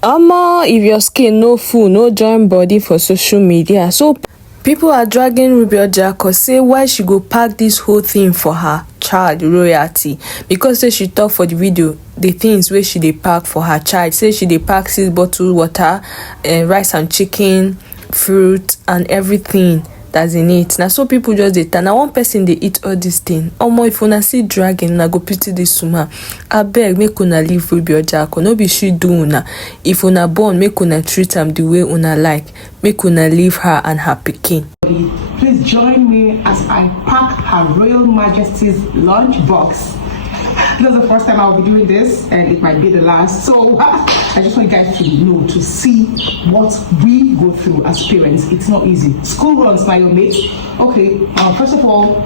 If your skin no full, no join body for social media. So people are dragging Ruby Orjiakor, say why she go pack this whole thing for her child royalty, because say she talk for the video the things where she dey pack for her child. Say she dey pack 6 bottle water, rice and chicken, fruit and everything that's in it. Now so people just dey turn. Now one person they eat all this thing. If una see dragging, una go pity this woman. Abeg make una leave Ruby Orjiakor. No be she do una. If una born, make una treat am the way una like. Make una leave her and her pikin. Please join me as I pack Her Royal Majesty's lunch box. This is the first time I'll be doing this, and it might be the last. So I just want you guys to know, to see what we go through as parents. It's not easy. School runs by your mates. Okay, first of all,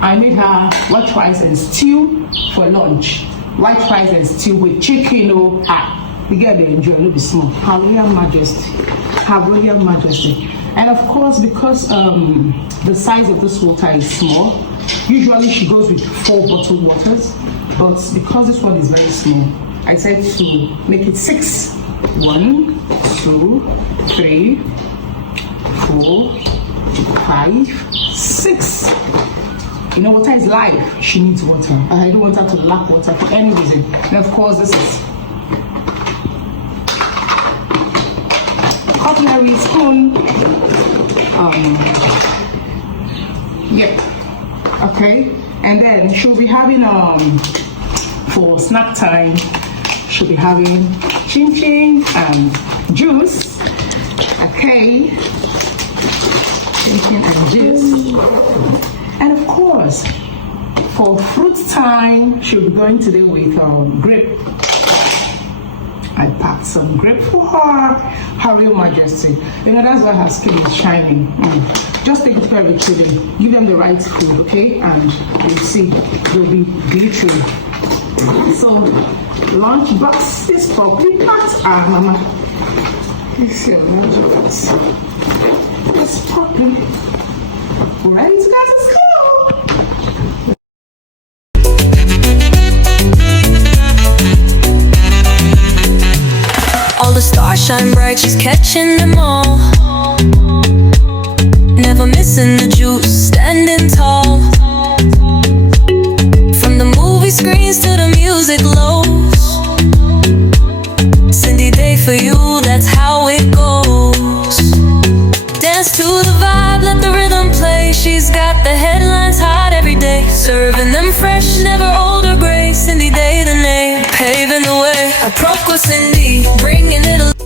I made her white rice and stew for lunch. White rice and stew with chicken. The girl they enjoy, no be small. Her Royal Majesty. Her Royal Majesty. And of course, because the size of this water is small, usually she goes with 4 bottled waters, but because this one is very small, I said to make it 6. 1, 2, 3, 4, 5, 6. You know, water is life. She needs water. And I don't want her to lack water for any reason. And of course, this is cutlery, spoon. Yep. Okay. And then she'll be having for snack time, she'll be having chin chin and juice. Okay. Chin chin and juice. And of course, for fruit time, she'll be going today with grape. I packed some grape for her Royal Majesty. You know, that's why her skin is shining. Just take it very quickly. Give them the right food, okay? And you see, they'll be glittering. So, lunch box is properly packed. Mama, you see your lunch box. It's properly ready to go to school. All the stars shine bright, she's catching them all. Never missing the juice, standing tall. From the movie screens to the music lows. Cindy Day for you, that's how it goes. Dance to the vibe, let the rhythm play. She's got the headlines hot every day. Serving them fresh, never old or gray. Cindy Day the name, paving the way. I proc with Cindy, bringing it alive.